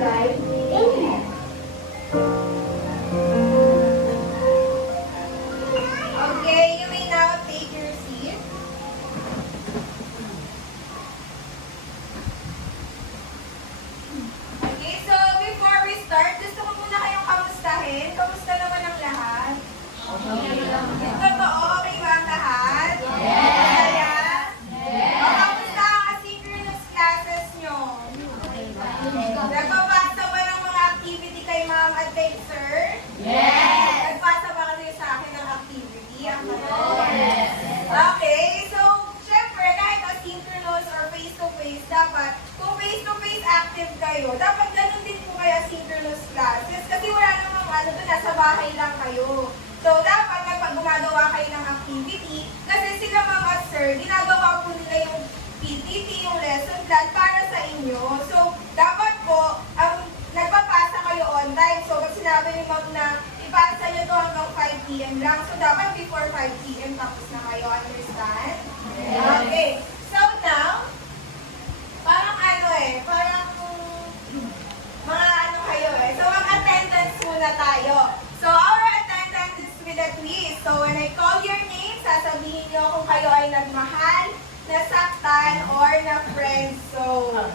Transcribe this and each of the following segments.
guide. Amen. Okay, you may now take your seat. Okay, so before we start, gusto ko muna kayong kamustahin. Kamusta naman ang lahat? Totoo, okay ba ang lahat? Yes! O, kamusta ang asynchronous classes nyo? Nagpapasa ba ng mga activity kay ma'am at kay sir? Yes! Nagpasa ba kayo sa akin ng activity? Yes! Okay, so, syempre, kahit asynchronous or face-to-face, dapat, kung face-to-face active kayo, dapat ganun din po kayo asynchronous classes. Kasi wala namang nasa bahay lang kayo. So, dapat kapag gumagawa kayo ng activity, kasi sila ma'am at sir, ginagawa po nila yung PPT, yung lesson plan para sa inyo. So, dapat po, nagpapasa kayo on time. So, pag sinabi ni ma'am na ipasa nyo to hanggang 5 p.m. lang, so dapat before 5 p.m. tapos na kayo. Understand? Okay. So, now, parang mga kayo eh. So, mag-attendance muna tayo. So, our attendance is with a twist. So, when I call your name, sasabihin nyo kung kayo ay nagmahal, nasaktan, or na-friend zone.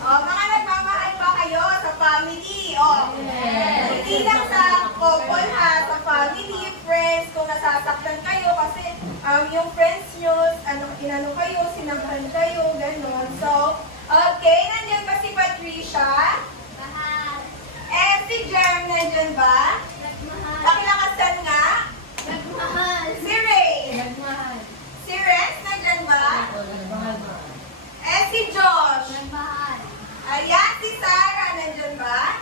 Mga nagmamahal ba kayo sa family? Hindi lang sa couple ha, sa family, friends, kung nasasaktan kayo kasi yung friends nyo, inano kayo, sinaktan kayo, gano'n. So, okay, nandiyan ba si Patricia? Mahal. Si Jerm, nandiyan ba? Nagmahal. Pakilakasan nga. Nagmahal. Si Ray. Nagmahal. Si Rex, nandiyan ba? Si Josh. Nagmahal. Ayan, si Sarah, nandiyan ba?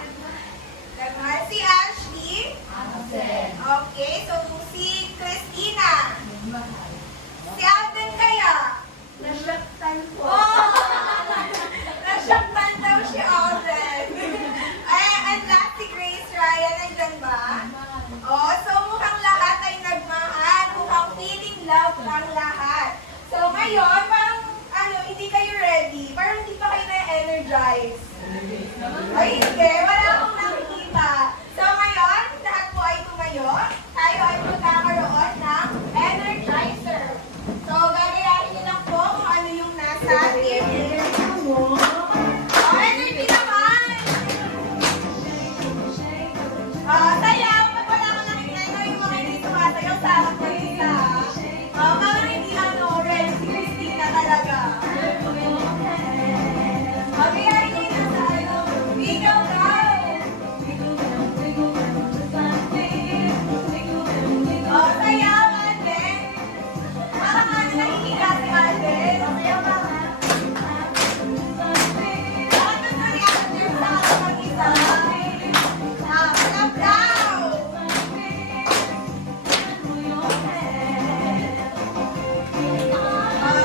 Nagmahal. Si Ashley. Absent. Okay, so si Christina. Si Alden kaya? Nasaktan po. Nasaktan daw si Alden. And last si Grace Ryan, nandiyan ba? So mukhang lahat ay nagmahal. Mukhang feeling love ang lahat. So ngayon, parang hindi kayo ready. Parang hindi pa kayo na-energize. Ay, hindi. Wala akong nakikita. So ngayon, lahat po ay tumayo. Tayo ay magkakaroon ng energizer. So, gagayahin niyo lang po kung ano yung nasa atin. Energy naman! Sayaw, pag wala kang nakikita, yung mga hindi sumasayaw, sarap na isa. Parang hindi red, si Christina talaga. Gagayahin niyo yung nasa ikaw daw. Sayaw, Alden. Parang nahihiga si Alden. Sayaw ba ka? Bakit gusto ni Alden sa mag-isa? Alam daw!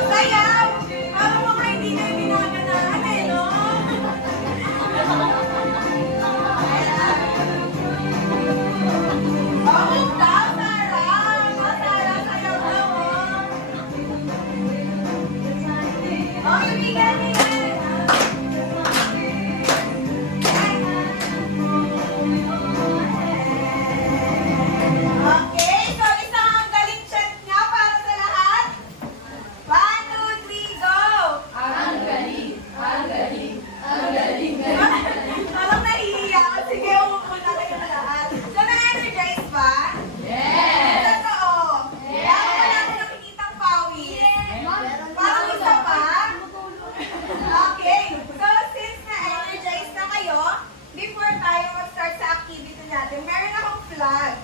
Sayaw! Parang mga hindi na ginaganahan eh, no? Bakit daw, Sarah? Sarah, sayaw daw, ibigay niya. Okay, so isang galing chat nga para sa lahat. 1, 2, 3, go! Ang galing. Ang galing. Ang galing. Parang nahihiya ka. Sige, umuna kayo na lahat. So, na-energize ba? Yes. Totoo. Parang wala akong nakikitang pawis. Parang isa pa. Okay. So, since na-energize na kayo, before tayo mag-start sa activity natin, meron akong flag.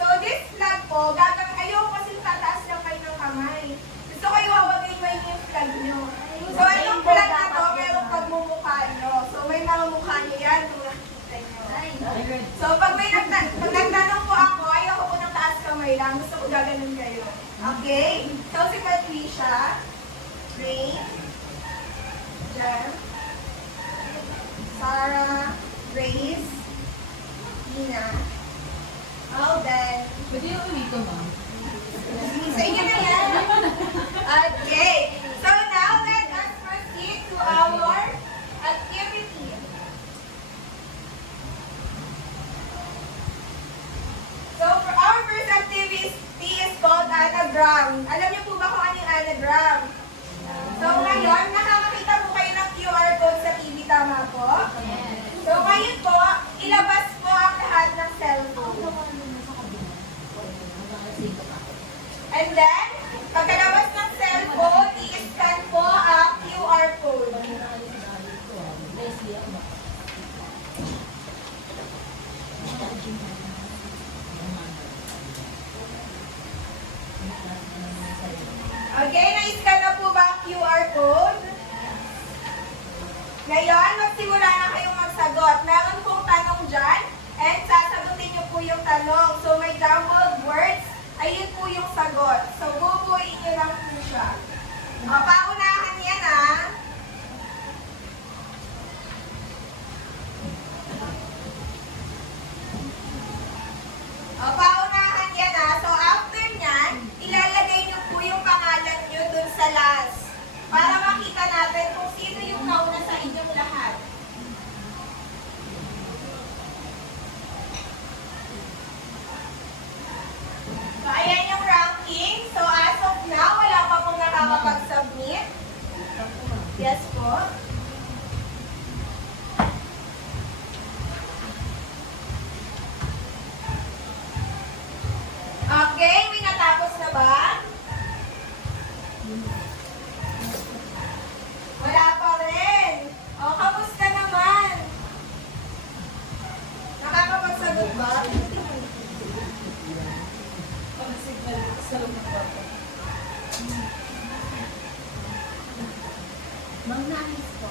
So, this flag po, ayaw kasi tataas lang kayo ng kamay. Gusto kayo hawagin mo yung flag nyo. So, itong flag na to, merong pagmumukha nyo. So, may mga mukha nyo yan kung nakikita nyo. So, pag nagtanong po ako, ayaw ko po ng taas kamay lang. Gusto ko gaganon kayo. Okay? So, si Patricia, Ray, Jem, Sarah, Grace, Tina, Alden. Pwede yung ulit ma'am. Sa inyo na yan. Okay. So now let us proceed to our activity. anagram. Alam niyo po ba kung ano yung anagram? So ngayon, nakakakita po kayo ng QR code sa TV, tama po? So ngayon po, ilabas po ang lahat ng cellphone. And then, pagkalabas ng cellphone, i-scan po ang QR code. Okay, na-scan na po ba ang QR code? Ngayon, magsimula na kayong magsagot. Meron pong tanong dyan, and sasagutin niyo po yung tanong. So, may jumbled words, ayun po yung sagot. So, bubuuin niyo lang po siya. O, paunahan yan ah. O, paunahan yan ah. So, after nyan, ilalagay niyo po yung pangalan niyo dun sa last. Para makita natin kung sino yung nauna sa inyong lahat. So, ayan yung ranking. So, as of now, wala pa pong nakakapag-submit. Yes po. Okay, may natapos na ba? Wala pa rin. O, kamusta naman? Nakakapagsagot ba? Magnais po.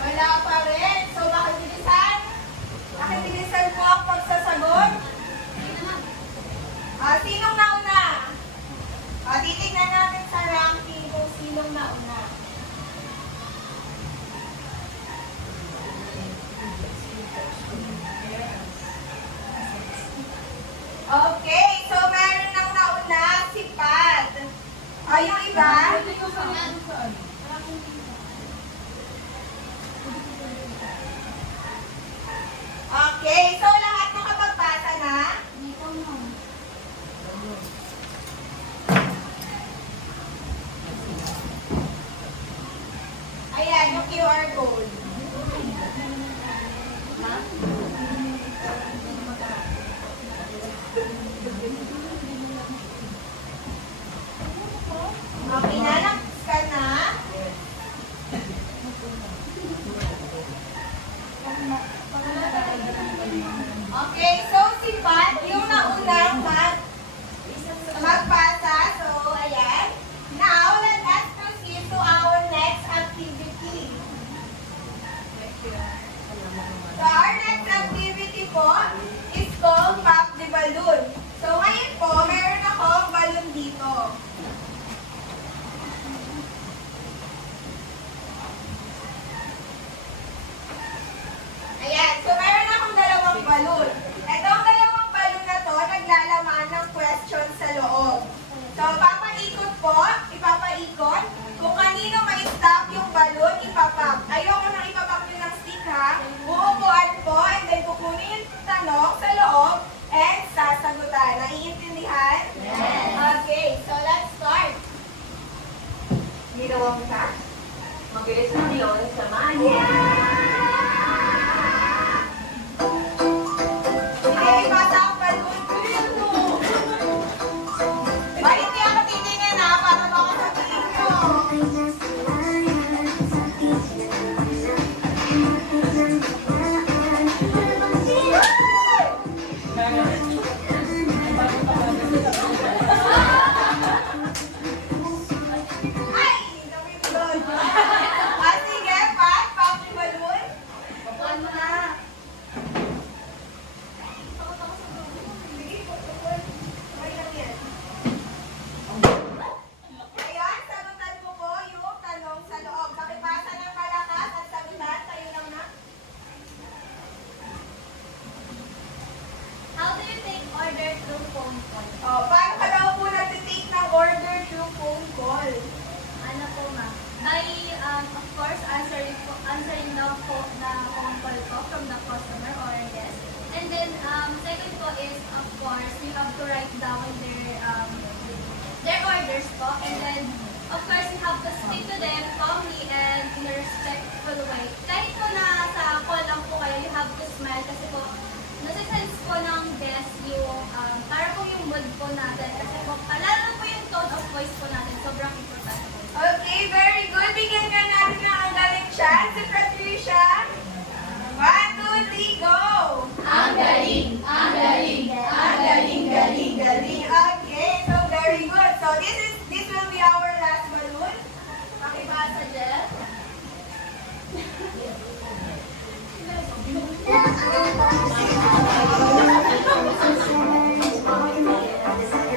Wala pa rin. So, makibilisan? Makibilisan po ang pagsasagot? Sinong nauna? Titignan natin sa ranking kung sinong nauna. Okay, so meron nang nauna si Pat. Yung iba? Okay, so lahat nakapagpasa na? Ayan, yung QR code. Okay na, scan na. Okay, so si Pat, yung naunang magpasa. So, ayan. Now, let us proceed to our next activity. So, our next activity po is called Pop the Balloon. So, ngayon po, meron akong balloon dito. Ayan, so meron akong dalawang balloon. Itong dalawang balloon na to, naglalaman ng question sa loob. So, papaikot po, ipapaikot. Kung kanino ma-stop yung balloon, ipapap. Ayoko nang ipapap yun ng stick ha. Uupuan po, and then kukunin yung tanong sa loob, and sasagutan. Naiintindihan? Yes. Okay, so let's start. Ginawa mo ka? Mabilis na yun, samahan niya. Sige, ipasa ang balloon. Ba, hindi ako titingin ha, para baka sabihin nyo. Ay, namimulod. Sige, Pat, pop yung balloon. Papuan mo na. Sige, pupuan. Okay lang yan. Ayan, sagutan mo po yung tanong sa loob. Pakipasa ng malakas at sagutan. Tayo lang na. How do you take order through phone call? Paano ka daw po nag-take ng order through phone call? Ano po ma'am? By, of course, answering daw po na phone call ko from the customer or guest. And then, second po is, of course, you have to write down their orders po. And then, of course, you have to speak to them calmly and in a respectful way. Kahit po na sa call lang po kayo, you have to smile kasi po, nasa-sense po ng guest yung, para po yung mood po natin. Kasi po, lalo po yung tone of voice po natin, sobrang important po. Okay, very good. Bigyan nga natin ng ang galing chance si Patricia. 1, 2, 3, go! Ang galing! Ang galing! Ang galing, galing, galing. Okay, so very good. So this will be our last balloon. Pakibasa, Jeff.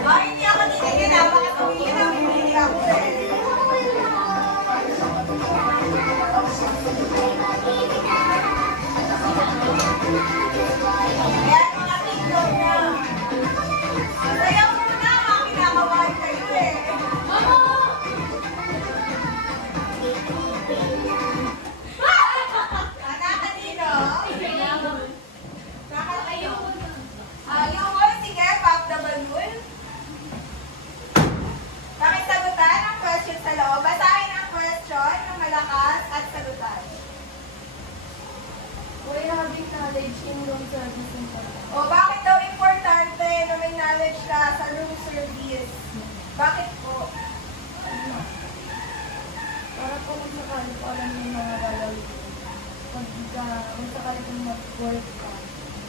Oh, hindi ako titigil na. Baka tumingin na, bibili ako eh. Ayan, mga TikTok na. Sayaw muna, mga kinakabahan kayo eh. Anak, kanino? Nakakayo. Yung sige, pop the balloon. Pakisagutan ang question sa loob. Basahin ang question ng malakas at sagutan. We're having knowledge in room service and O bakit daw importante na may knowledge ka sa room service? Bakit po? para po kung sakali po alam mo yung mga galaw kung sakali po mag-work ka.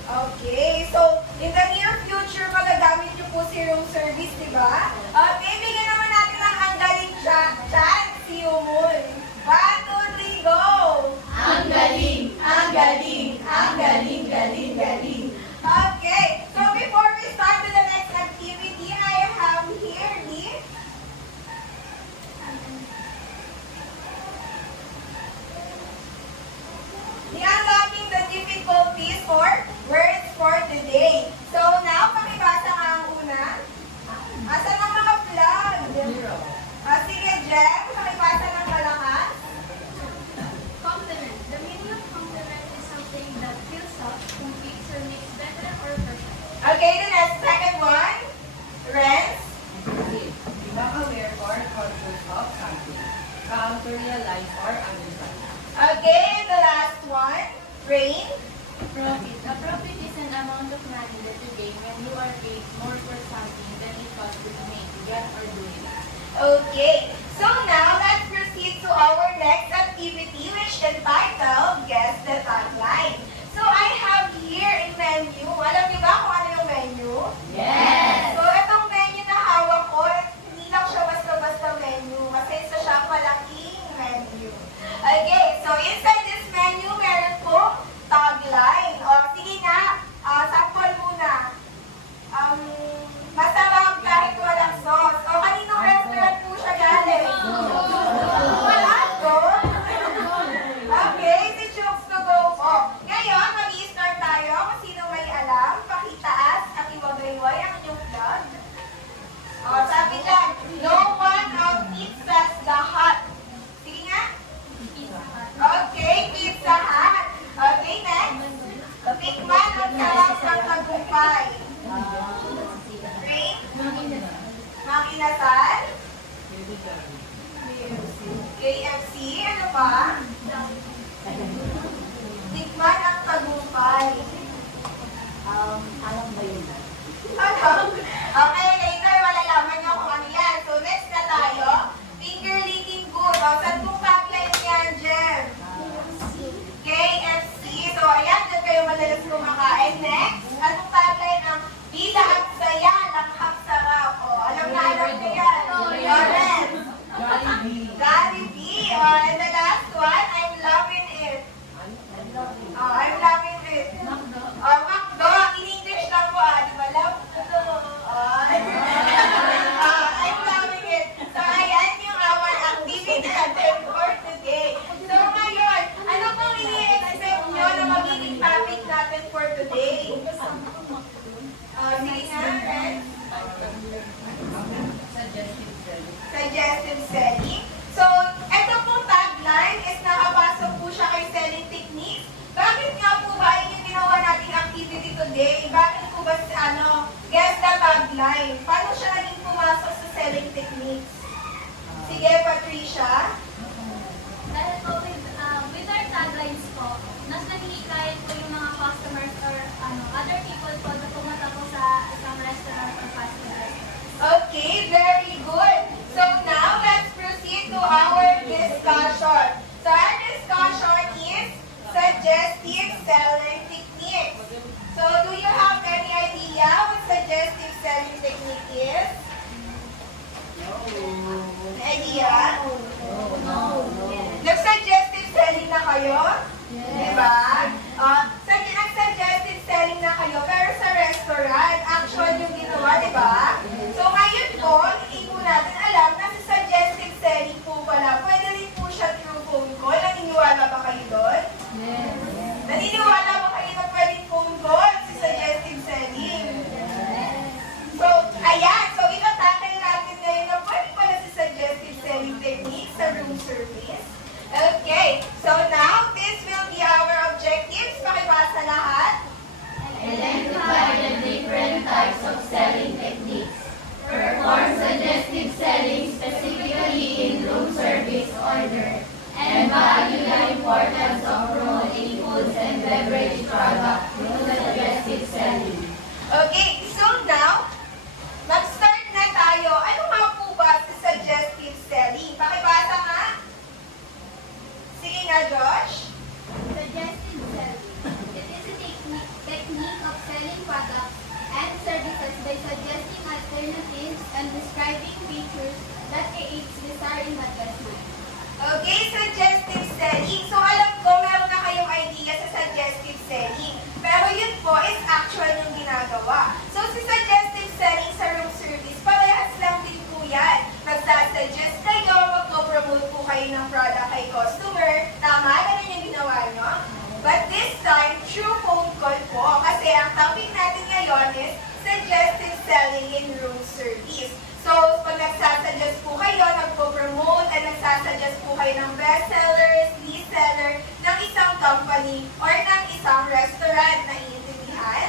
Okay, so in the near future, magagamit niyo po si room service, di ba? Okay, bigyan naman natin ng ang galing chance si Umul. 1, 2, 3, go! Ang galing! Ang galing! Ang galing! Galing! Galing! Okay, so before we start to the next activity, I have here the unlocking the difficulties for words for today. So now, pakibasa nga ang una. Asan ang mga vlog? Sige, Jem, pakibasa ng malakas. Compliment. The meaning of compliment is something that fills up, completes, or makes better or perfect. Okay, the next second one. Renz. Aware or conscious of something. Come to realize or understand. Okay, and the last one. Rain. Profit. A profit is an amount of money that you gain when you are paid more for something than it costs you to make, get, or do it. Okay, so now let's proceed to our next activity which is entitled Guess the Tagline. So I have here in menu, alam niyo ba kung ano yung menu? Yes! So itong menu na hawak ko, hindi lang siya basta-basta menu kasi isa siyang malaking menu. Okay, so inside this menu, meron po tagline. O sige nga, sample muna. Masarap kahit walang sauce. O kaninong restaurant po siya galing? Wala to? Okay, si Chooks to go po. Ngayon, mag-i-start tayo. Kung sino may alam, pakitaas at iwagayway ang inyong vlog. O, sabi dyan, no one out-pizzas the hut. Sige nga. Okay, Pizza Hut. Okay, next. Tikman ang sarap ng tagumpay. Rain. Makinasal. KFC. Ano pa? Tikman ang tagumpay. Alam ba yun? Ano? Okay, later malalaman niyo kung ano yan. So next na tayo. Finger licking good. O, saan pong tagline yan, Jem? KFC. So ayan, dyan kayo madalas kumakain. Next, anong tagline ang bida at saya, langhap sarap. O, alam na niyo yan. Lawrence. Jollibee. O, and the last one, I'm loving it. I'm loving it. Macdo. In English lang po, di ba? Love. kayo? Diba? Nag-suggestive selling na kayo, pero sa restaurant, actual yung ginawa, diba? So ngayon po, hindi po natin alam na sa suggestive selling po pala, pwede rin po siya through phone call. Naniniwala ba kayo doon? Naniniwala ba kayo na pwedeng phone call sa suggestive selling? So, ayan. So, itatakil natin ngayon na pwede pala sa suggestive selling technique sa room service. Okay. So, now, this will be our objectives. Pakibasa lahat. Identify the different types of selling techniques. Perform suggestive selling specifically in room service order. And value the importance of promoting foods and beverage products through suggestive selling. Okay. So, now, mag-start na tayo. Ano nga po ba sa suggestive selling? Pakibasa nga. Sige nga, Josh. Suggestive selling. It is a technique of selling products and services by suggesting alternatives and describing features that aids desire investment. Okay, suggestive selling. So, alam ko, meron na kayong idea sa suggestive selling. Pero yun po is actual yung ginagawa. So, sa suggestive selling sa room service, parehas lang din po yan. Magsasuggest kayo, magpo-promote po kayo ng product kay customer. Tama? Ganun yung ginawa nyo? But this time, through phone call po. Kasi ang topic natin ngayon is suggestive selling in room service. So, pag nagsasuggest po kayo, nagpo-promote, at nagsasuggest po kayo ng bestsellers, reseller, ng isang company, or ng isang restaurant, naiintindihan?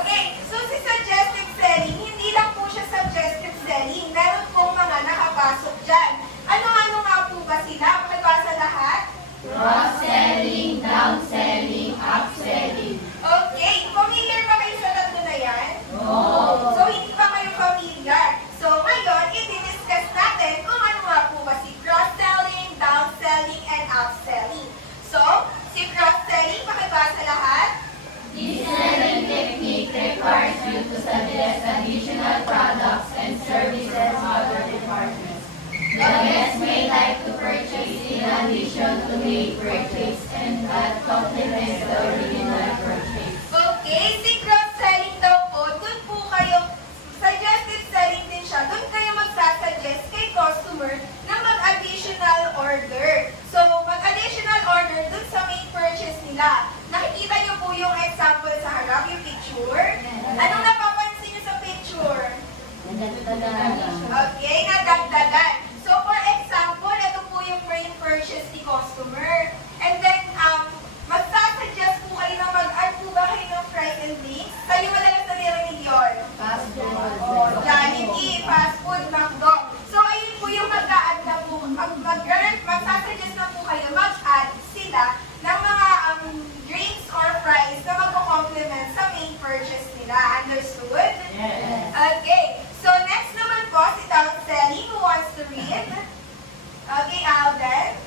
Okay, so si suggestive selling, hindi lang po siya suggestive selling. Meron pong mga nakapasok dyan. Ano-ano nga po ba sila? Pakibasa lahat? Cross-selling, down-selling, upselling. Okay, familiar ba kayo sa tatlo na yan? No. So, hindi pa kayo familiar. So, ngayon, i-discuss natin kung ano nga po ba si cross-selling, down-selling, and upselling. So, si cross-selling, pakibasa lahat? This selling technique requires you to suggest additional products and services to other departments. The guest may like to purchase in addition to the purchase and that complements the original purchase. Okay, si cross-selling daw po, dun po kayo, suggestive selling din siya, dun kayo magsasuggest kay customer na mag-additional order. So, mag-additional order dun sa main purchase nila. Nakikita niyo po yung example sa harap, yung picture? Anong napapansin niyo sa picture? Okay, nadagdagan. So, for example, ito po yung main purchase ni customer. And then, magsasuggest po kayo na mag-add po ba kayo ng fries and drinks? Saan yung madalas naririnig yun? Fast food. Jollibee, fast food, McDo. So, ayun po yung mag-a-add na po. Magsasuggest na po kayo, mag-add sila ng mga drinks or fries na magko-complement sa main purchase nila. Understood? Yes. Okay. So, next naman po, si downselling. Who wants to read? Okay, Alden.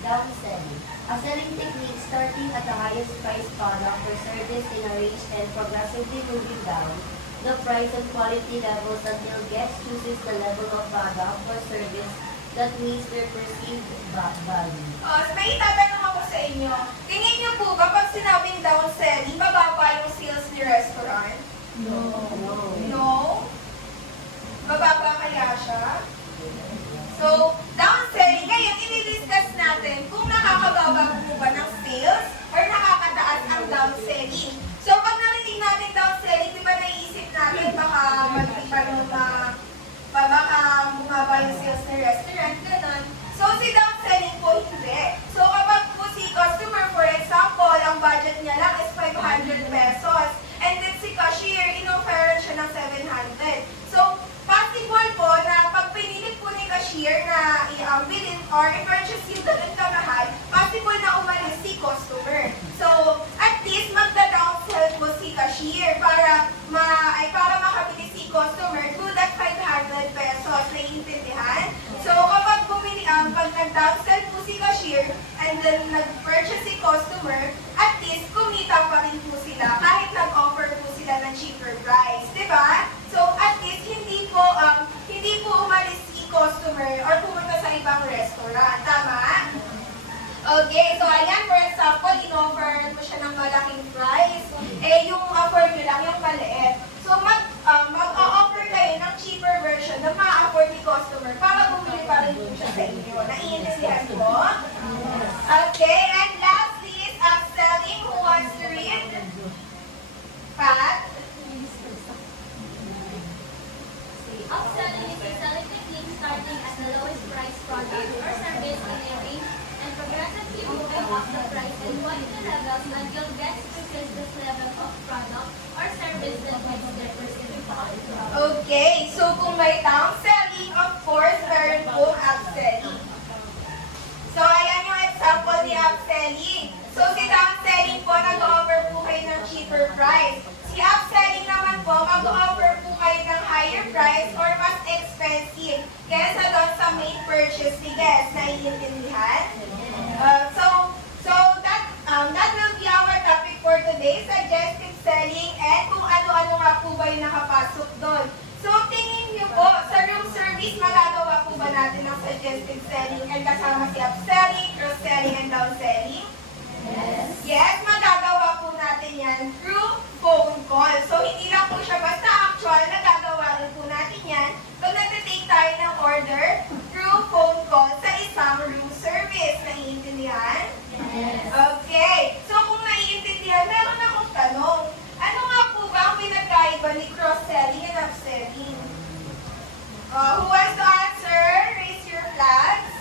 Downselling. A selling technique starting at the highest price product or service in a range and progressively moving down the price and quality levels until guest chooses the level of product or service that meets their perceived value. May itatanong ako sa inyo. Tingin niyo po ba pag sinabing downselling, mababa yung sales ni restaurant? No? Mababa kaya siya? So, downselling, ngayon, i-discuss natin kung nakakababa po ba ng sales or nakakataas ang downselling. So, pag narinig natin downselling, di ba naiisip natin baka baka bumaba yung sales ng restaurant, gano'n. So, si downselling po hindi. So, kapag po si customer, for example, ang budget niya lang is 500 pesos, and then si cashier, in-offeran siya ng 700. So, possible po na pag pinili po ni cashier na i-bilin or i-purchase yung ganun kamahal, possible na umalis si customer. So, at least magda-downsell po si cashier para makabili si customer to that 500 pesos. Naiintindihan? So, kapag pag nag-downsell po si cashier and then nag-purchase si customer, at least kumita pa rin po sila kahit nag-offer po sila ng cheaper price. Diba? So, at least hindi po umalis si customer or pumunta sa ibang restaurant. Tama? Okay, so ayan, for example, in-offer mo siya ng malaking price. Eh, yung offer nyo lang, yung maliit. So, mag-offer kayo ng cheaper version na ma-afford ni customer para bumili pa rin po siya sa inyo. Naiintindihan mo? Okay, and lastly is upselling. Who wants to read? Pat? Upselling is a selling technique starting at the lowest price product or service in a range and progressively moving up the price and quality levels until guests purchase this level of product or service that meets their perceived value. Okay, so kung may downselling, of course, meron pong upselling. So, ayan yung example ni upselling. So, si downselling po, nag-offer po kayo ng cheaper price. Si upselling naman po, mag-offer po kayo ng higher price or mas expensive kesa doon sa main purchase ni guest. Naiintindihan? That will be our topic for today, suggestive selling, and kung ano-ano nga po ba yung nakapasok doon. So, tingin niyo po, sa room service, magagawa po ba natin ng suggestive selling and kasama si upselling, cross-selling, and downselling? Yes, magagawa po natin yan through phone call. So, hindi lang po siya basta actual, nagagawa rin po natin yan. So, nagtitake tayo ng order through phone call sa isang room service. Naiintindihan? Okay. So, kung naiintindihan, meron akong tanong. Ano nga po ba ang pinagkaiba ni cross-selling and upselling? Who wants to answer? Raise your flags.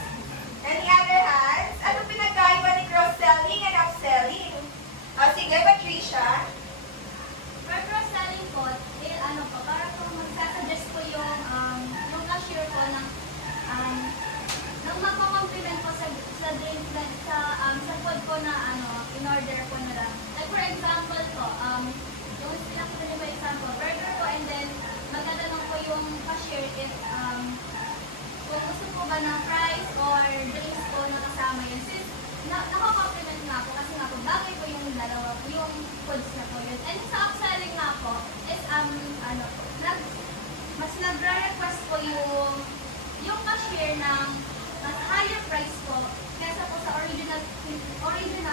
Any other hands? Ano pinagkaiba ni cross-selling and upselling? Sige, Patricia. For cross-selling po, para po magsasuggest ko yung cashier ko ng magko-compliment po sa drink, sa food ko na in-order po nila. Like for example po, yung pinakita niyo example, burger po, and then magtatanong po yung cashier if kung gusto po ba ng fries or drinks po na kasama yun. Since nako-compliment nga po kasi nga po bagay po yung dalawa po yung foods na po yun. And sa upselling nga po is mas nagre-request po yung cashier ng mas higher price po kesa po sa original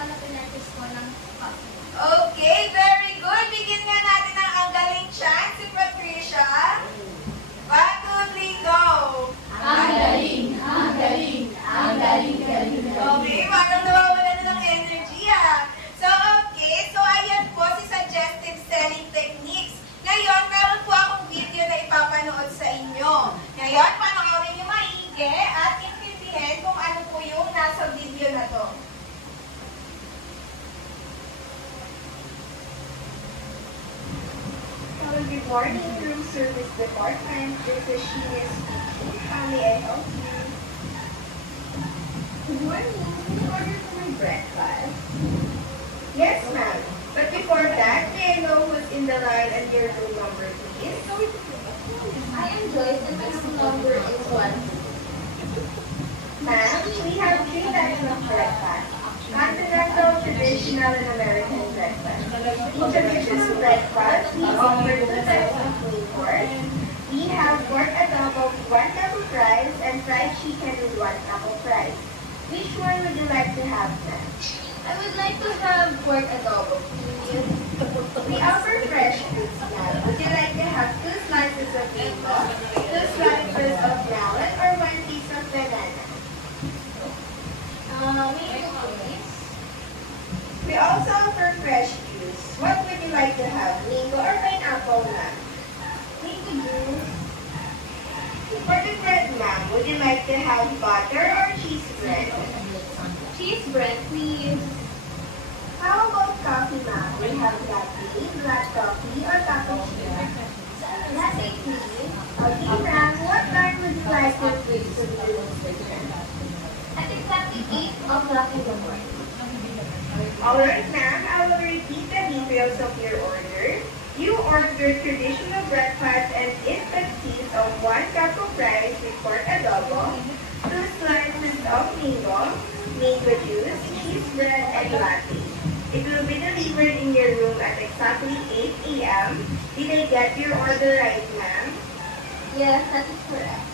na pinurchase po ng coffee. Okay, very good. Bigyan nga natin ng ang galing chance si Patricia. 1, 2, 3, go! Ang galing, ang galing, ang galing, galing, Okay, parang nawawala na ng energy So, okay. So, ayan po si suggestive selling techniques. Ngayon, meron po akong video na ipapanood sa inyo. Ngayon, panoorin niyo maigi at intindihin kung ano po yung nasa video na to. Good morning, room service department. This is Sheena speaking. How may I help you? Good morning. Can you order for my breakfast? Yes, ma'am. But before that, may I know who's in the line and your room number, please? I am Joyce and my room number is 1. Ma'am, we have 3 types of breakfast. Continental, traditional, and American breakfast. In traditional breakfast, we offer 2 types of main course. We have pork adobo with 1 taco fries and fried chicken with 1 taco fries. Which one would you like to have, ma'am? I would like to have pork adobo, please. We offer fresh fruits now. Would you like to have 2 slices of mango, 2 slices of melon, or 1 piece of banana? Mango, please. We also offer fresh juice. What would you like to have, mango or pineapple, ma'am? Mango juice. For the bread, ma'am, would you like to have butter or cheese bread? Cheese bread, please. How about coffee, ma'am? We have latte, black coffee, or cappuccino. Latte, please. Okay, ma'am, what time would you like to switch to the room station? At exactly 8 o'clock in the morning. Alright, ma'am, I will repeat the details of your order. You ordered traditional breakfast and it consists of 1 cup of rice with pork adobo, 2 slices of mango juice, cheese bread, and latte. It will be delivered in your room at exactly 8 a.m. Did I get your order right, ma'am? Yes, that is correct.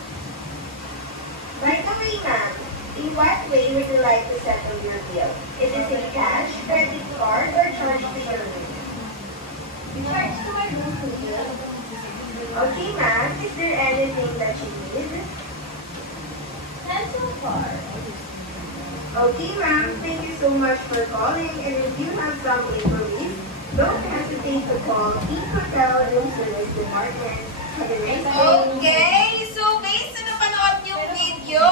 By the way, ma'am, In what way would you like to settle your bill? Is it in cash, credit card, or charge to your room? Charge to my room, please. Okay, ma'am. Is there anything that you need? And so far. Okay, ma'am. Thank you so much for calling. And if you have some inquiries, don't hesitate to call the Hotel Room Service Department. Have a nice day. Okay, so based na napanood yung video,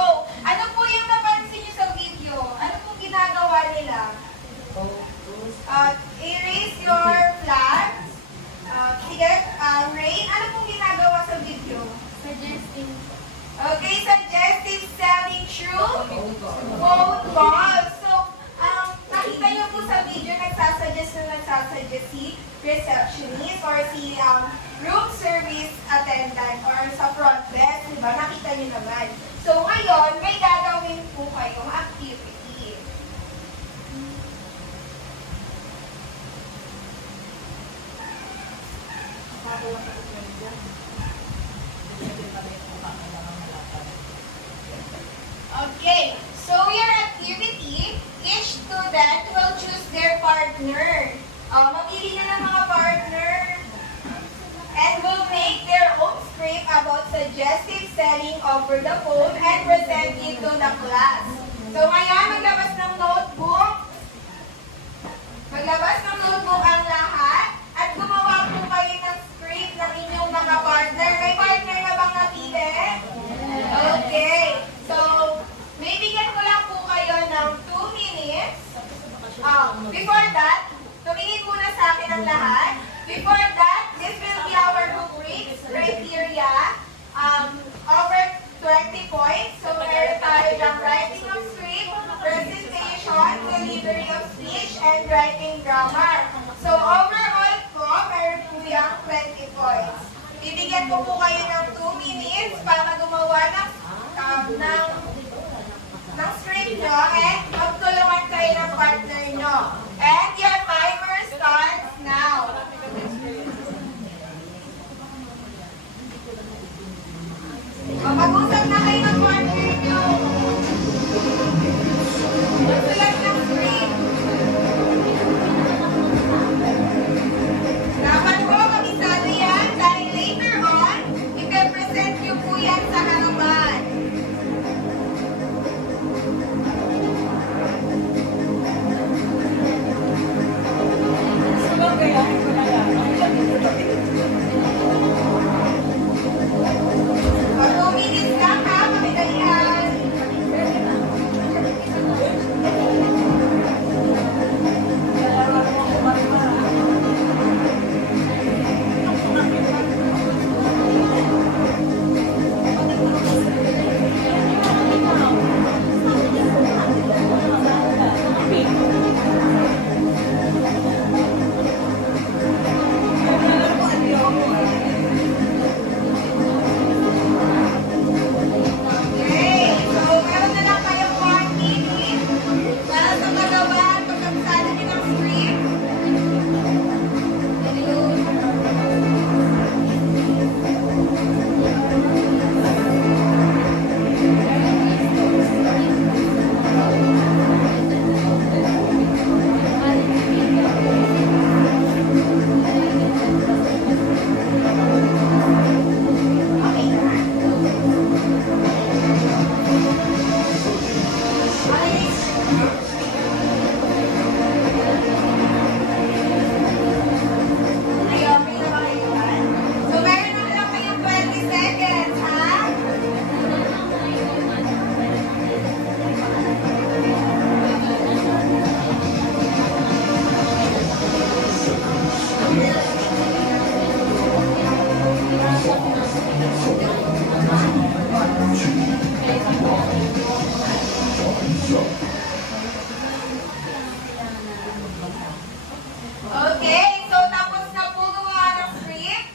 ano po yung napansin niyo sa video? Ano pong ginagawa nila? Erase your flags. Sige, Rain, ano pong ginagawa sa video? Suggesting. Okay, suggestive selling through phone calls. So, nakita niyo po sa video, nagsasuggest si receptionist or si room service attendant or sa front desk, di ba? Nakita niyo naman. So, ngayon, may gagawin po kayong activity. Okay, so your activity, each student will choose their partner. Mamili na ng mga partner and will make their own script about suggestive selling over the phone and present it to the class. So ngayon, maglabas ng notebook. Maglabas ng notebook ang lahat at gumawa po kayo ng script ng inyong mga partner. May partner na bang napili? Okay. So, may bigyan ko lang po kayo ng 2 minutes. Before that, tumingin muna sa akin ang lahat. Before that, this will be our rubrics, criteria, over 20 points. So, meron tayo ng writing of script, presentation, delivery of speech, and writing grammar. So, overall po, meron po yung 20 points. Bibigyan ko po kayo ng 2 minutes para gumawa ng script nyo and magtulungan kayo ng partner nyo. And your timer starts now. Mag-usap na kayo ng partner nyo. Magsulat ng script. Dapat po kabisado yan dahil later on, i-present nyo po yan sa harapan. Pag 2 minutes lang ha, makidalihan. Okay, so meron na lang kayong 1 minute para sa magawa pagkabisado nyo ng script. So, meron na lang kayong 20 seconds, ha? Okay, so tapos na po gumawa ng script?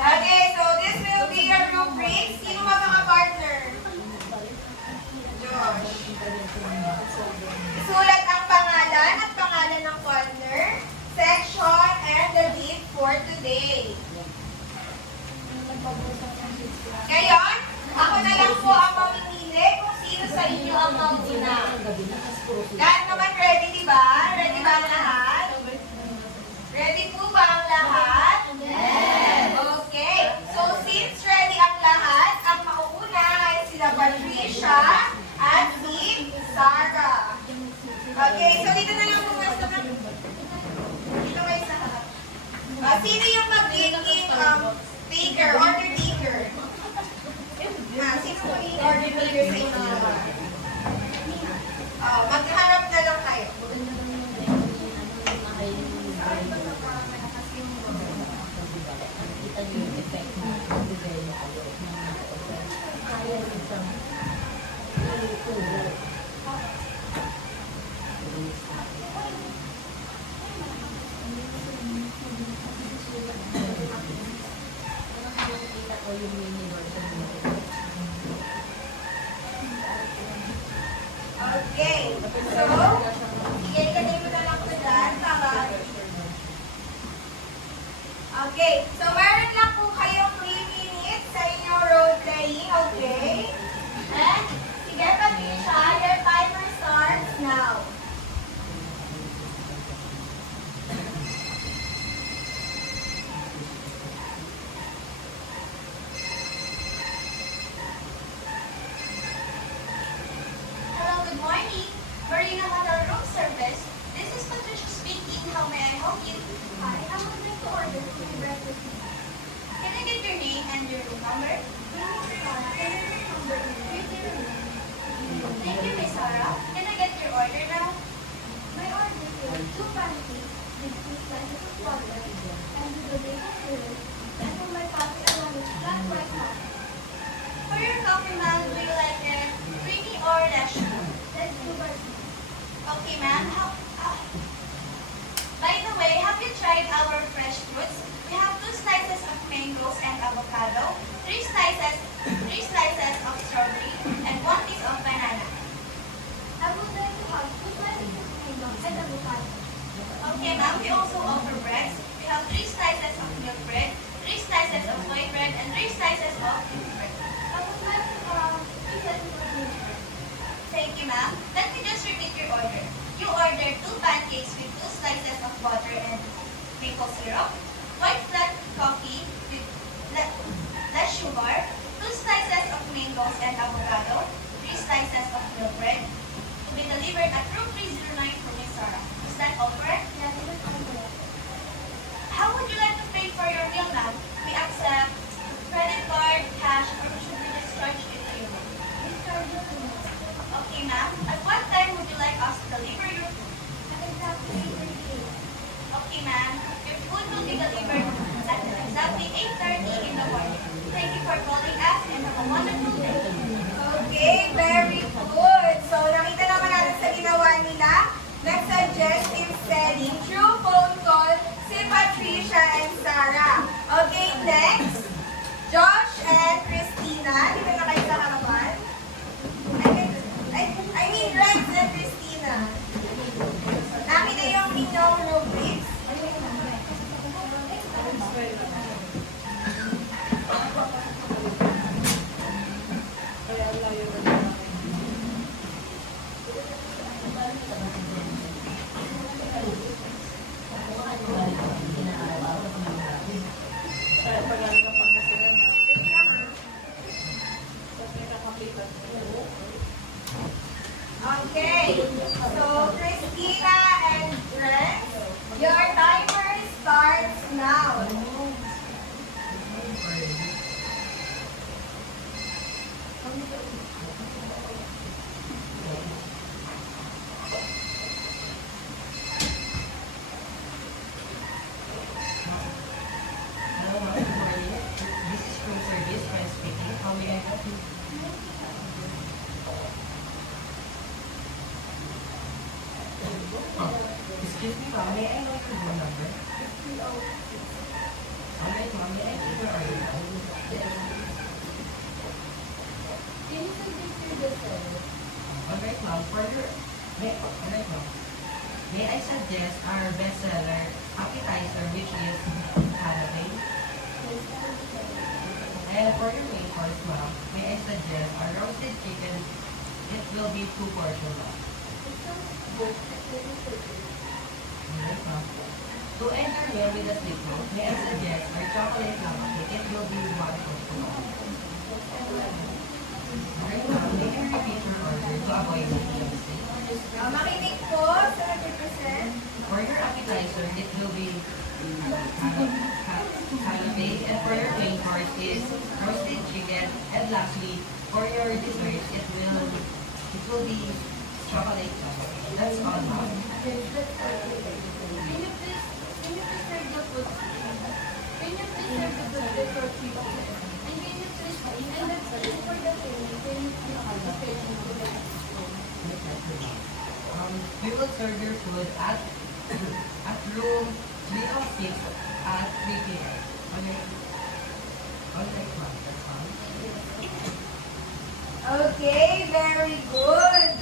Okay, so this will be your rubric. Sino ba mga partner? Josh. Isulat ang pangalan at pangalan ng partner, section, and the date for today. Ngayon, ako na lang po ang mamimili kung sino sa inyo ang Lahat naman ready, di ba? Ready ba ang lahat? Ready po ba ang lahat? Yes! Okay. So, since ready ang lahat, ang mauuna ay sila Patricia at si Sarah. Okay, so dito na lang muna sa dito kayo sa harap. Sino yung magiging taker, order taker? Sino magiging order taker sa inyo? Magharap na lang tayo. Okay. So, i-ilagay mo na lang ito dyan para... Okay. So, meron lang po kayong 3 minutes sa inyong role playing. Okay? And, sige Patricia, your timer starts now. Hello, good morning. Marina Hotel Room Service. This is Patricia speaking. How may I help you? Hi, I would like to order my breakfast. Can I get your name and your room number? Thank you, Miss Sarah. Can I get your order now? My order is 2 pancakes with 2 slices of butter and with a maple syrup. And for my coffee, I want it flat white coffee. For your coffee, ma'am, do you like it creamy or less sugar? Let's do it. Okay, ma'am. By the way, have you tried our fresh fruits? We have 2 slices of mangoes and avocado, 3 slices of strawberry, and 1 piece of banana. I would like to have 2 slices of mangoes and avocado. Okay, ma'am. We also offer breads. We have 3 slices of milk bread, 3 slices of white bread, and 3 slices of wheat bread. I would like to have 3 slices of milk bread. Thank you, ma'am. Let me just repeat your order. You ordered 2 pancakes with 2 slices of butter and maple syrup, white flat coffee with less sugar, 2 slices of mangoes and avocado, 3 slices of milk bread, to be delivered at room 309 for Miss Sarah. Is that all correct? Yes, it is all correct. How would you like to pay for your meal, ma'am? We accept credit card, cash, or should we just charge it to you? Okay, ma'am. At what time would you like us to deliver your food? At exactly 8:30. Okay, ma'am. Your food will be delivered at exactly 8:30 in the morning. Thank you for calling us and have a wonderful day. Okay, very good. So, nakita naman natin sa ginawa nila. Nag-suggestive setting through phone call si Patricia and Sarah. Okay, next. Josh and Christina. Dito na kayo sa harapan. I mean, Rex and Christina. Nakita yung inyong rubrics. Okay, so Christina and Rex, your timer starts now. Hello, ma'am. Good morning. This is room service. Friend speaking. How may I help you? Excuse me, ma'am. May I know your room number? Alright, ma'am. May I take your order? Alright, ma'am. Alright, ma'am. May I suggest our bestseller appetizer, which is Halloween? And for your main course, ma'am, may I suggest our roasted chicken. It will be 2 portions, ma'am. Alright, ma'am. To enter here with a sweet note, may I suggest our chocolate lava cake. It will be one for two. Alright, ma'am. May I repeat your order to avoid making a mistake? Makinig po, 70%. For your appetizer, it will be calabay, and for your main course is roasted chicken, and lastly, for your dessert, it will be chocolate lava. That's all, ma'am. Can you please serve the food? Can you please serve the food before people? And can you please, and that's for the payment, can you please schedule to the We will serve your food at room 306 at 3 p.m. Alright? Alright, ma'am. That's fine. Okay, very good.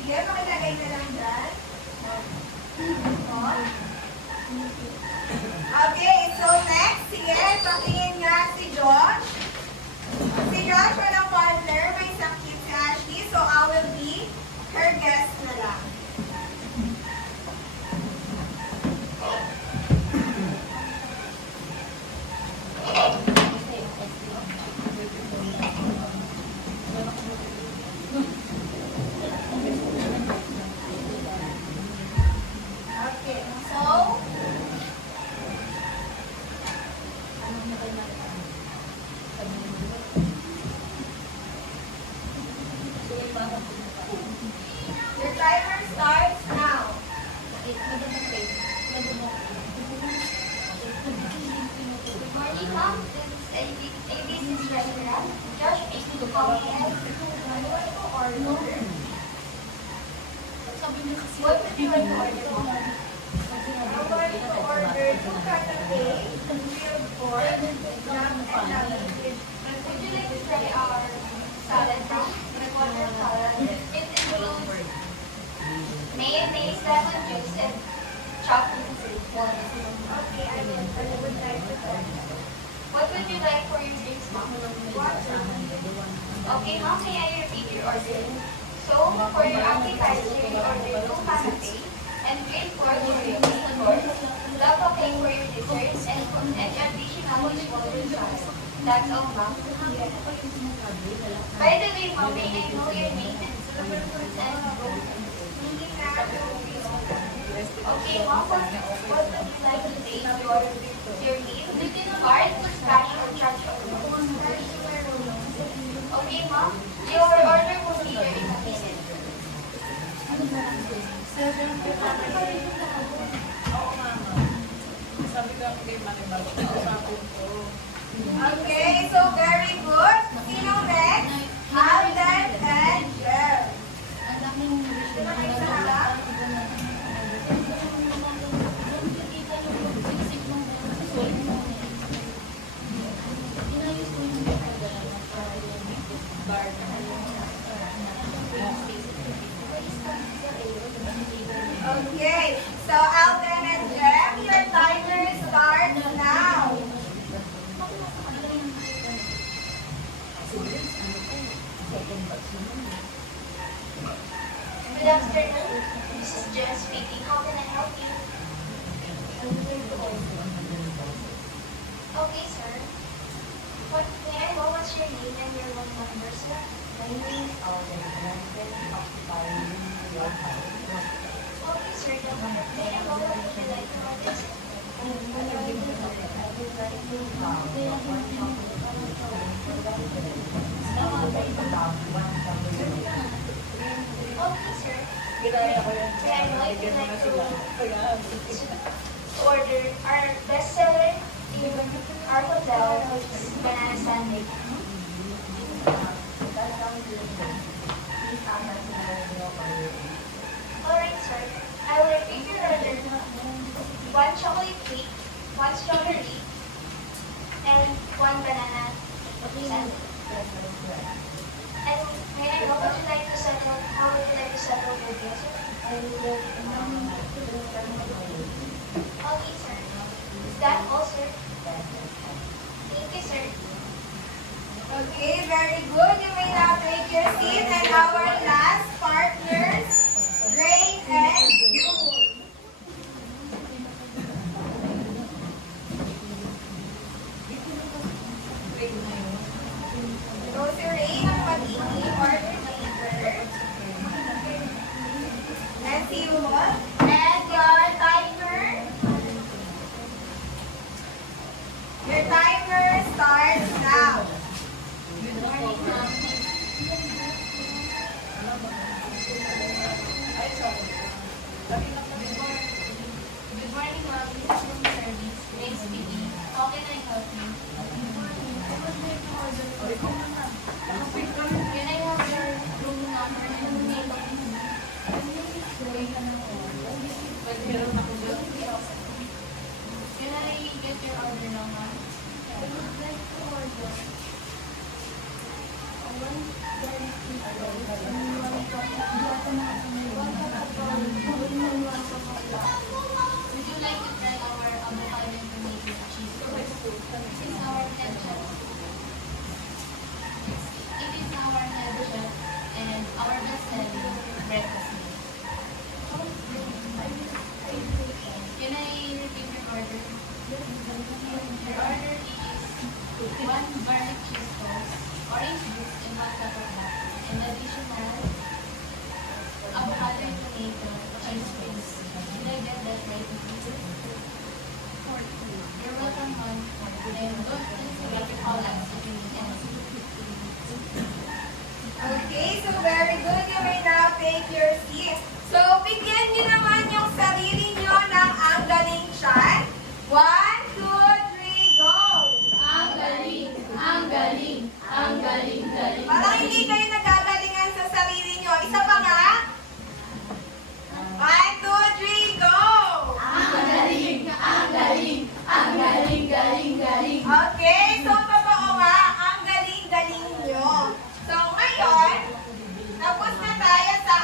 Sige, pakilagay na lang dyan. Okay, so next, sige, pakingin nga si Josh. Si Josh, walang partner, may sakit si Ashley, so I will be her guest na lang. Okay, so, your timer starts now. Good morning, ma'am. This is ABC's restaurant. Josh, please to call me and what would you order? What would you like to order? I'm going to order 2 canapé, grilled pork, jam, and lemon. Would you like to try our salad now? Water salad. It includes mayonnaise, lemon juice, and chocolate syrup. Okay, I would like to order. What would you like for your drinks, ma'am? Okay, ma'am, may I repeat your order? So, for your appetizer, you order 2 canapé and grilled pork for your main course, lava cake for your dessert, and additional water salad. That's all, ma'am. By the way, ma'am, may I know your name and silver fruits and gold? Okay, ma'am, what would you like to take your meal? Card, cash, or charge over? Okay, ma'am, your order will be here in a minute. Okay, so very good. Sino next? Alden and Jeff. Sino na isa na lang? Okay, so Alden and Jeff, your timer starts now. Good afternoon. This is Jen speaking. How can I help you? Okay, sir. What may I know what's your name and your phone number, sir? My name is Alden and I'm currently occupying your house. Okay, sir. May I know what would you like to order, sir? I would like to one Okay, sir. May I know if you'd like to order our bestseller in our hotel, which is banana sundae. Alright, sir. I will repeat your order. 1 chocolate cake, 1 strawberry, and 1 banana sundae. And may I know what you like to settle? How would you like to settle your bill, sir? Okay, sir. Is that all, sir? Thank you, sir. Okay, very good. You may now take your seat. And our last partners, Grace and Silmon. And your timer. Your timer starts now. Good morning, ma'am. Good morning, ma'am. This is room service. Name's Vicky. How can I help you? Can I have your room number and name, please? Can I get your order now, ma'am? I would like to order one garlic pizza and one Would you like to try our avocado and tomato cheese toast? This is our head chef. It is our head chef and our best-selling breakfast meal. Can I repeat your order? Your order is one garlic cheese toast, orange juice, and one cup of latte. And additional avocado and tomato cheese toast. Did I get that right? You're welcome, ma'am. And don't forget to call us if you need anything. Okay, so very good. You may now take your seat. So, bigyan niyo naman yung sarili niyo ng ang galing chan. 1, 2, 3, go! Ang galing, ang galing, ang galing, galing. Parang hindi kayo nagagalingan sa sarili niyo. Isa pa nga. 1, 2, 3, go! Ang galing, ang galing, ang galing, galing, galing. Okay, so totoo nga, ang galing-galing nyo. So ngayon, tapos na tayo sa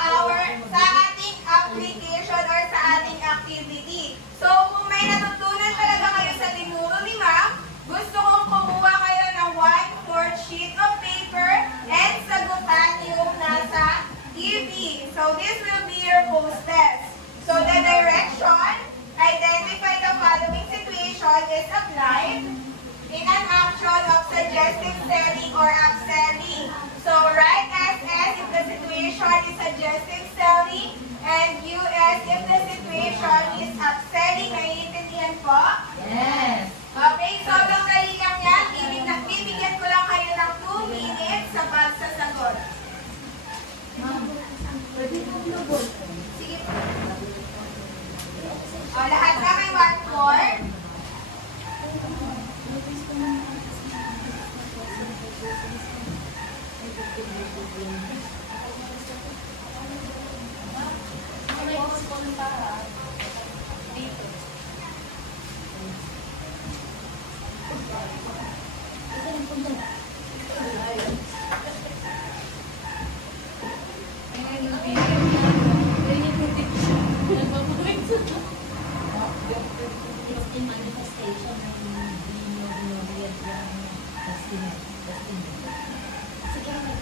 ating application or sa ating activity. So kung may natutunan talaga kayo sa tinuro ni ma'am, gusto kong kumuha kayo ng 1/4 sheet of paper and sagutan yung nasa TV. So this will be your post-test. So the direction, identify the following situation is applied in an action of suggestive selling or upselling. So write SS if the situation is suggestive selling and US if the situation is upselling. Naiintindihan po? Yes. Okay, so hanggang dali lang yan. Bibigyan ko lang kayo ng 2 minutes sa pagsasagot. Sige po. O, lahat na may 1/4. It's in manifestation ng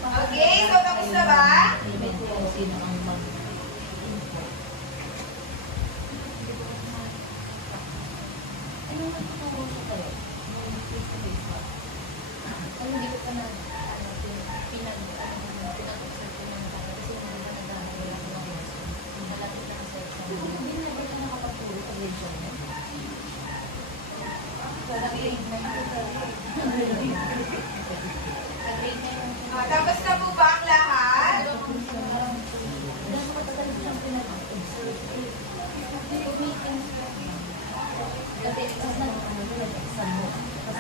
Okay, so tapos na ba? sino ang mag ano ang tuturo ko kayo? Hindi ko pa na pinag-observe ko ng bata kasi hindi na nagdamay lang ng mga malapit na sa exam. Hindi na ba ka nakapagturo sa region mo? Tapos na po ba ang lahat?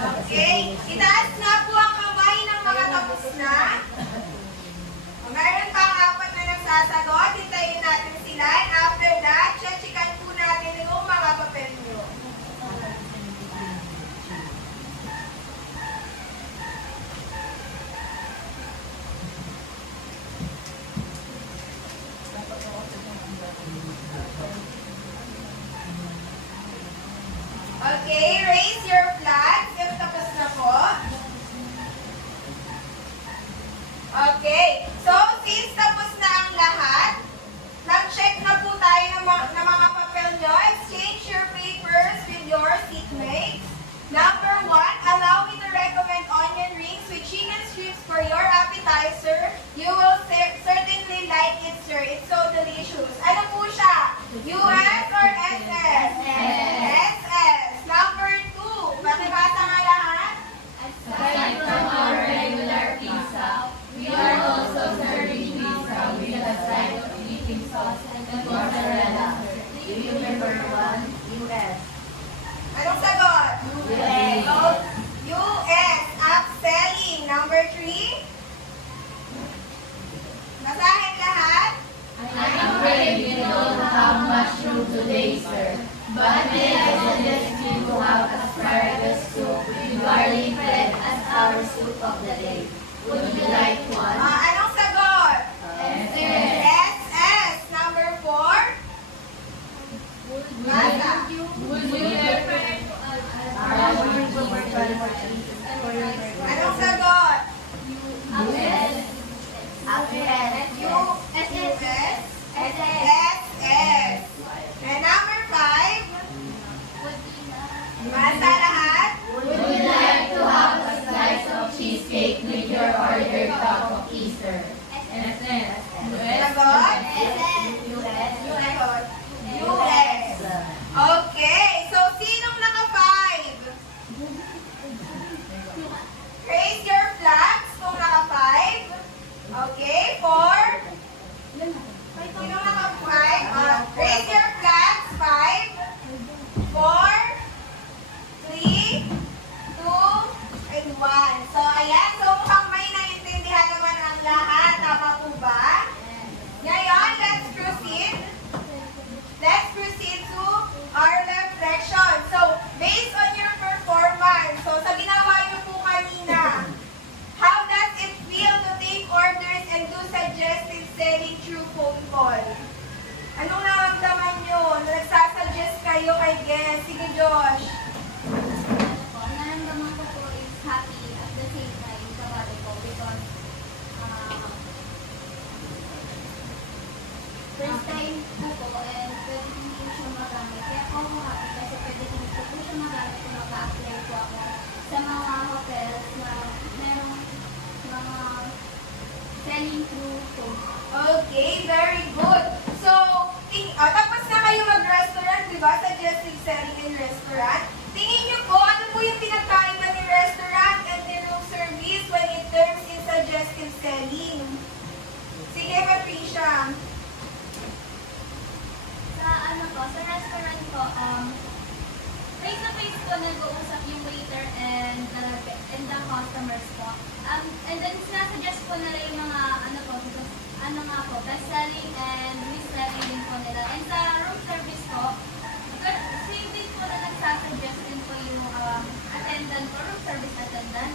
Okay, itaas na po ang kamay ng mga tapos na. Meron pang 4 na nagsasagot, hintayin natin sila. And after that, chechikan po natin yung mga papel nyo. Okay, raise your flag if tapos na po. Okay, so since tapos na ang lahat, nag-check na po tayo ng mga papel nyo. Exchange your papers with your seatmates. Number 1, allow me to recommend onion rings with chicken strips for your appetizer. You will certainly like it, sir. It's so delicious. Ano po siya? US or SS? SS. Number 2. Pakibasa nga lahat. Aside from our regular pizza, we are also serving pizza with a side of dipping sauce and mozzarella. Do you remember one? US. Anong sagot? US. So, US. Upselling. Number 3. Basahin lahat. I'm afraid we don't have mushroom today, sir. But may I suggest you to have asparagus soup with garlic bread as our soup of the day. Would you like one? Anong sagot? Yes. SS. Number 4. Basa. Would you prefer Anong sagot? yes. US. SS. And number 5. Basa lahat. Would you like to have a slice of cheesecake with your ordered cup of Easter? Yes. Sagot? Sagot. US. Okay. So, sinong naka-5? Raise your flags kung naka-5. Okay. 4. Sinong naka-5? Raise your flags. 5, 4, 3, 2, and 1. So, ayan. So, mukhang may naiintindihan naman ang lahat. Tama po ba? Ngayon, let's proceed. Let's proceed to our reflection. So, based on your performance, so sa ginawa niyo po kanina, how does it feel to take orders and do suggestive selling through phone call? Anong naramdaman niyo? Nagsasuggest kayo kay guest. Sige, Josh. Naramdaman ko po is happy at the same time sa body ko because first time po and pwede hindi ko siya magamit. Kaya ako happy kasi pwede hindi ko po siya magamit kung mag-apply po ako sa mga hotels na merong mga selling through phone. Okay, very good. So, tapos na kayo mag-restaurant, di ba? Suggestive selling in restaurant. Tingin niyo po, ano po yung pinagkaiba ni restaurant and ni room service when it terms in suggestive selling? Sige, Patricia. Sa restaurant ko, face to face ko nag-uusap yung waiter and the customers ko. And then sinasuggest ko nila yung mga best selling and least selling din po nila. And sa room service ko, same din po na nagsasuggest din po yung attendant ko, room service attendant.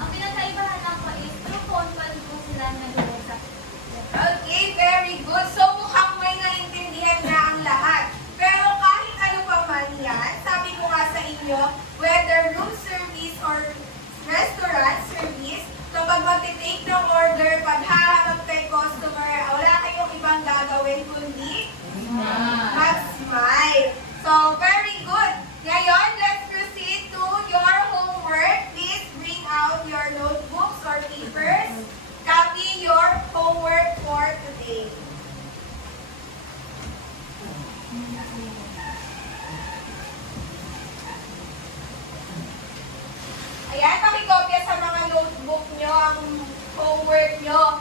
Ang pinagkaibahan lang po is through phone call po sila nag-uusap. Okay, very good. So, mukhang may naintindihan na ang lahat. Pero kahit ano pa man yan, sabi ko nga sa inyo, whether room service or restaurant service, kapag mag-take ng order, pag haharap kay customer, wala kayong ibang gagawin kundi mag-smile. So, very good. Ngayon, let's proceed to your homework. Please bring out your notebooks or papers. Copy your homework for today. Ayan, pakikopya sa mga notebook nyo ang homework nyo.